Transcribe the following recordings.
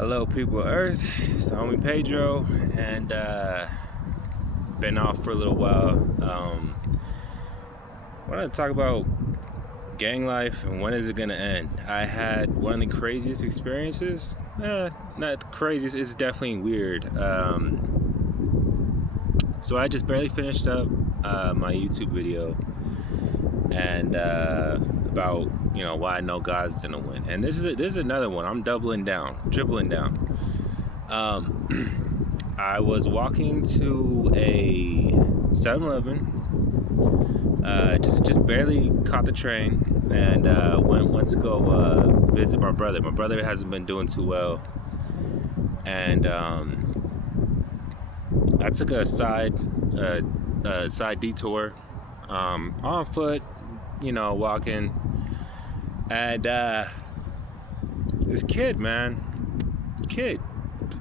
Hello, people of Earth. It's the homie Pedro, and been off for a little while. I want to talk about gang life and when is it gonna end. I had one of the craziest experiences. Not the craziest. It's definitely weird. So I just barely finished up my YouTube video and about why I know God's gonna win. And this is another one. I'm doubling down, tripling down. I was walking to a 7-Eleven. Just barely caught the train and went to go visit my brother. My brother hasn't been doing too well, and I took a side detour on foot, walking, and this kid,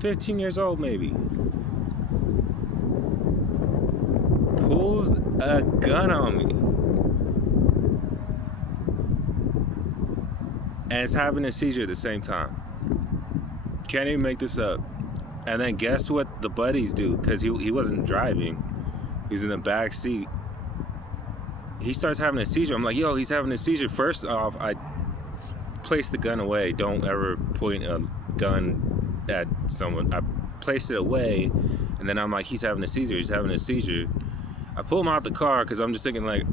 15 years old maybe, pulls a gun on me and is having a seizure at the same time. Can't even make this up. And then guess what the buddies do? Because he wasn't driving, he was in the back seat. He starts having a seizure. I'm like, yo, he's having a seizure. First off, I placed the gun away. Don't ever point a gun at someone. I placed it away, and then I'm like, he's having a seizure. I pull him out the car because I'm just thinking, like,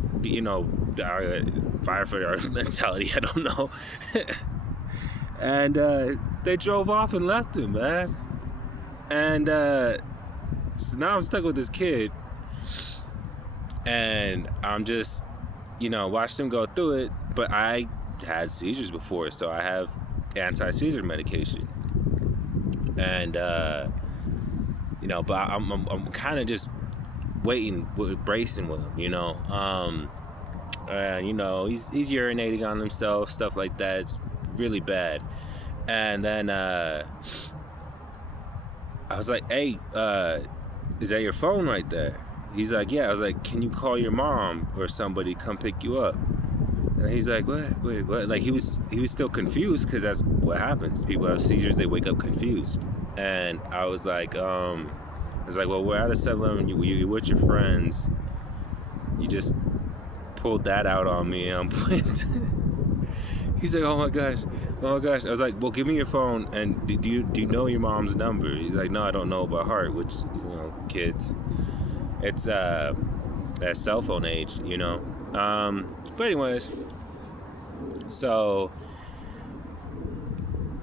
firefighter mentality. I don't know. And they drove off and left him, man. And so now I'm stuck with this kid, and I'm just, watched him go through it. But I had seizures before, so I have anti-seizure medication, and but I'm kind of just waiting, bracing with him, he's urinating on himself, stuff like that. It's really bad. And then I was like, hey, is that your phone right there? He's like, yeah. I was like, can you call your mom or somebody come pick you up? And he's like, what? Like, he was still confused, because that's what happens. People have seizures, they wake up confused. And I was like, well, we're at a 7-Eleven, you're with your friends. You just pulled that out on me. He's like, oh my gosh. I was like, well, give me your phone, and do you know your mom's number? He's like, no, I don't know by heart, which, kids. It's at cell phone age, But anyways, so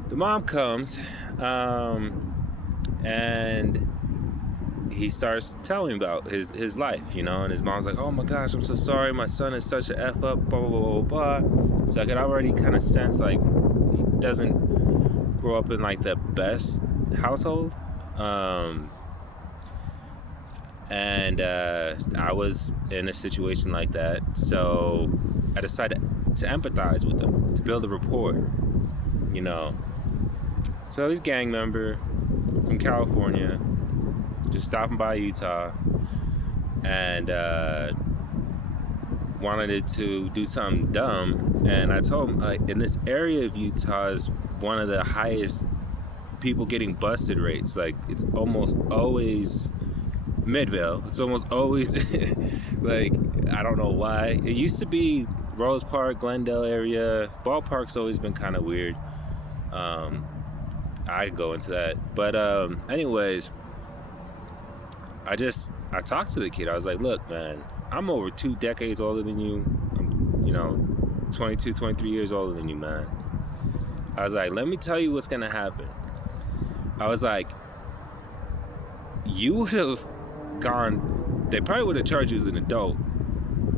the mom comes, and he starts telling about his life, and his mom's like, oh my gosh, I'm so sorry, my son is such an F up, blah, blah, blah, blah, blah. So I could already kind of sense, like, he doesn't grow up in, like, the best household. And I was in a situation like that, so I decided to empathize with him, to build a rapport, So he's a gang member from California, just stopping by Utah, and wanted to do something dumb. And I told him, in this area of Utah is one of the highest people getting busted rates. Like, it's almost always Midvale. It's almost always like, I don't know why. It used to be Rose Park, Glendale area. Ballpark's always been kind of weird. I could go into that, but anyways, I talked to the kid. I was like, look, man, I'm over 2 decades older than you. I'm 22, 23 years older than you, man. I was like, let me tell you what's gonna happen. I was like, you would have gone, they probably would have charged you as an adult,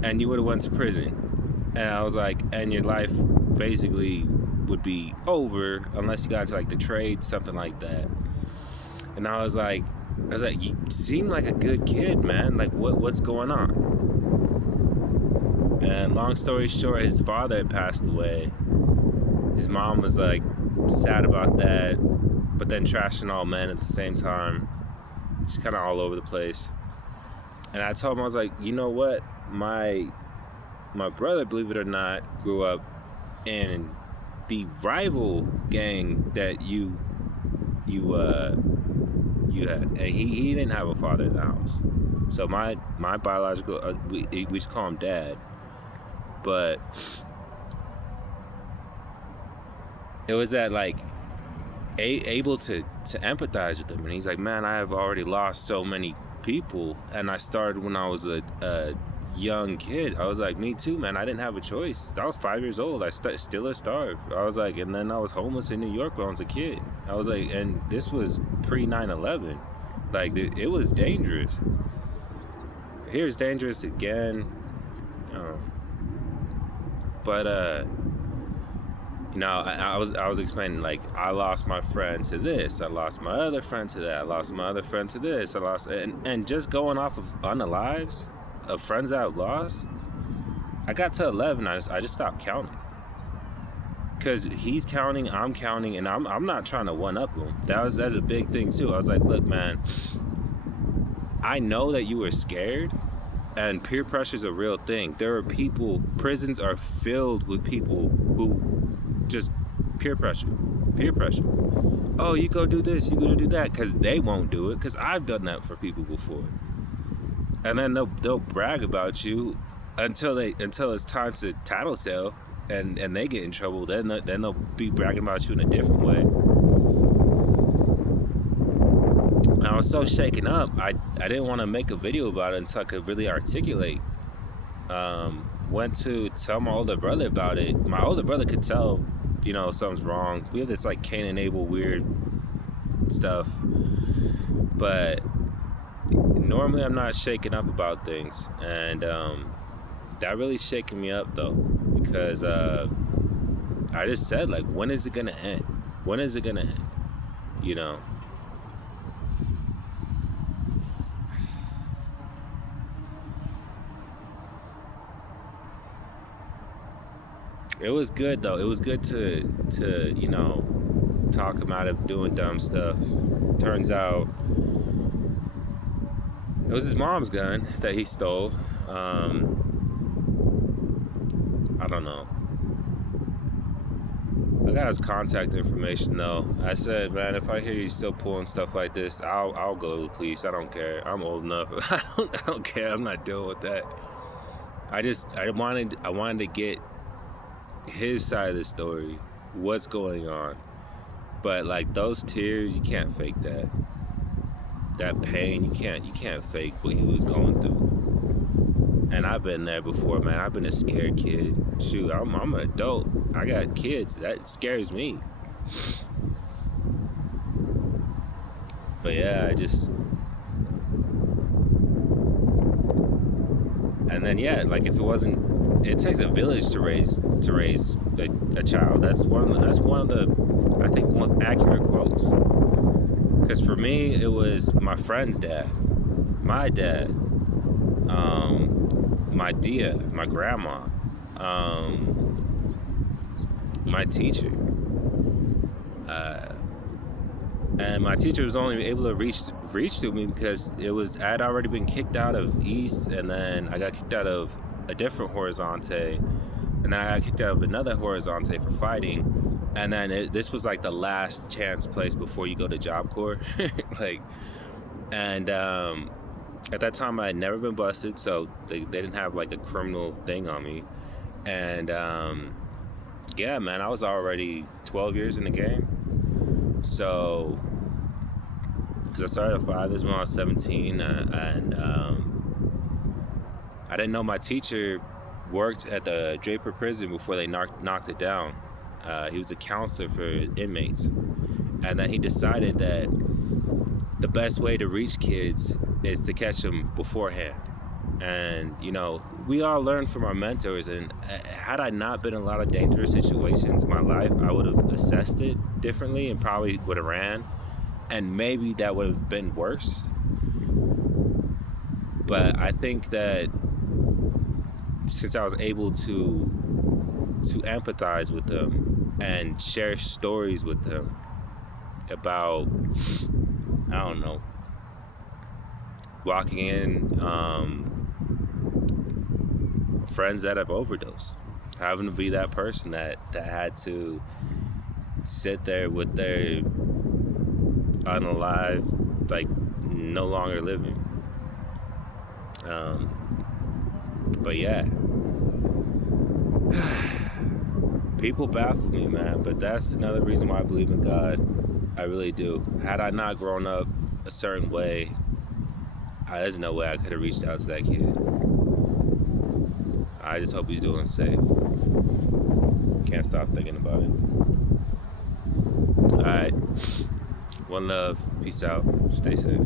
and you would have went to prison. And I was like, and your life basically would be over unless you got into, like, the trade, something like that. And I was like, you seem like a good kid, man. Like, what's going on? And long story short, his father had passed away. His mom was, like, sad about that, but then trashing all men at the same time. She's kind of all over the place. And I told him, I was like, you know what? My brother, believe it or not, grew up in the rival gang that you you had, and he didn't have a father in the house. So my biological, we just call him dad, but it was that like able to empathize with him, and he's like, man, I have already lost so many people, and I started when I was a young kid. I was like, me too, man. I didn't have a choice. I was 5 years old. I still starved. I was like, and then I was homeless in New York when I was a kid. I was like, and this was pre 9/11. Like it was dangerous. Here's dangerous again. But I was explaining, like, I lost my friend to this, I lost my other friend to that, I lost my other friend to this, I lost, and just going off of unalives of friends that I've lost, I got to 11. I just stopped counting, because he's counting, I'm counting, and I'm not trying to one up him. That's a big thing too. I was like, look, man, I know that you were scared, and peer pressure is a real thing. There are people, prisons are filled with people who just peer pressure. Oh, you go do this, you go do that, because they won't do it, because I've done that for people before. And then they'll brag about you until it's time to tattletale, and they get in trouble. Then they'll be bragging about you in a different way. And I was so shaken up, I didn't want to make a video about it until I could really articulate. Went to tell my older brother about it. My older brother could tell, something's wrong. We have this like Cain and Abel weird stuff, but normally I'm not shaken up about things, and that really shaking me up though, because I just said, like, when is it gonna end? When is it gonna end? It was good though. It was good to talk him out of doing dumb stuff. Turns out it was his mom's gun that he stole. I don't know. I got his contact information though. I said, man, if I hear you still pulling stuff like this, I'll go to the police. I don't care. I'm old enough. I don't care. I'm not dealing with that. I wanted to get his side of the story, what's going on. But like those tears, you can't fake that. That pain, you can't fake what he was going through. And I've been there before, man. I've been a scared kid. Shoot, I'm an adult. I got kids. That scares me. But yeah, and then like if it wasn't, it takes a village to raise a child. That's one of the I think most accurate quotes. Because for me, it was my friend's dad, my dad, my tia, my grandma, my teacher, and my teacher was only able to reach to me because I'd already been kicked out of East, and then I got kicked out of a different horizonte, and then I got kicked out of another horizonte for fighting, and then this was like the last chance place before you go to Job Corps. And at that time I had never been busted, so they didn't have like a criminal thing on me. And yeah, man, I was already 12 years in the game. So, because I started at 5, this is when I was 17, and I didn't know my teacher worked at the Draper prison before they knocked it down. He was a counselor for inmates, and then he decided that the best way to reach kids is to catch them beforehand. And we all learn from our mentors, and had I not been in a lot of dangerous situations in my life, I would have assessed it differently and probably would have ran, and maybe that would have been worse. But I think that since I was able to empathize with them and share stories with them about, I don't know, walking in friends that have overdosed, having to be that person that had to sit there with their unalive, like no longer living. But yeah, people baffle me, man. But that's another reason why I believe in God. I really do. Had I not grown up a certain way, there's no way I could have reached out to that kid. I just hope he's doing safe. Can't stop thinking about it. Alright. One love. Peace out. Stay safe.